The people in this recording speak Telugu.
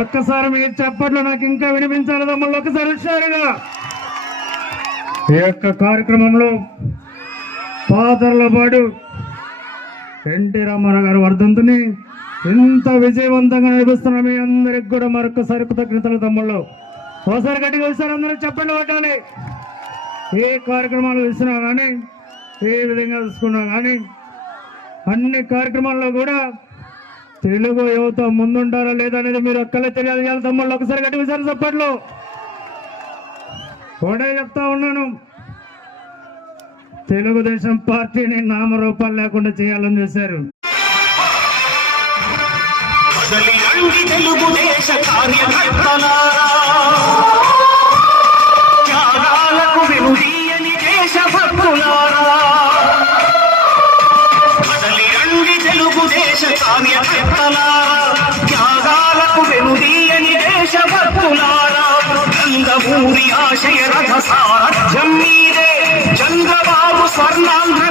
ఒక్కసారి మీరు చెప్పట్లు నాకు ఇంకా వినిపించాలి తమ్ముళ్ళు. ఒక్కసారి హుషారుగా ఈ యొక్క కార్యక్రమంలో పాతర్లపాడు ఎన్టీ రామారావు గారు వర్ధంతిని ఇంత విజయవంతంగా నడిపిస్తున్న మీ అందరికి కూడా మరొకసారి కృతజ్ఞతలు తమ్ముళ్ళు. ఒకసారి గట్టిగా చూస్తారు అందరూ చెప్పండి కొట్టాలి. ఏ కార్యక్రమాలు చూసినా కానీ ఏ విధంగా చూసుకున్నా కానీ అన్ని కార్యక్రమాల్లో కూడా తెలుగు యువత ముందుంటారా లేదా అనేది మీరు ఒక్కలే తెలియాలి తమ్ముళ్ళు. ఒకసారి గట్టిగా సార్ చెప్పట్లు. ఒకటే చెప్తా ఉన్నాను, తెలుగుదేశం పార్టీని నామరూపాలు లేకుండా చేయాలని చేశారు. తెలుగుదేశ కార్యకర్తలారా, త్యాగాలకు వెనుదీయని దేశభక్తులారా, కదలి రండి తెలుగుదేశ కార్యకర్తలారా, త్యాగాలకు వెనుదీయని దేశభక్తులారా, నందమూరి ఆశయ రథ సారథ్యం మీరే, చంద్రబాబు స్వర్ణాంధ్ర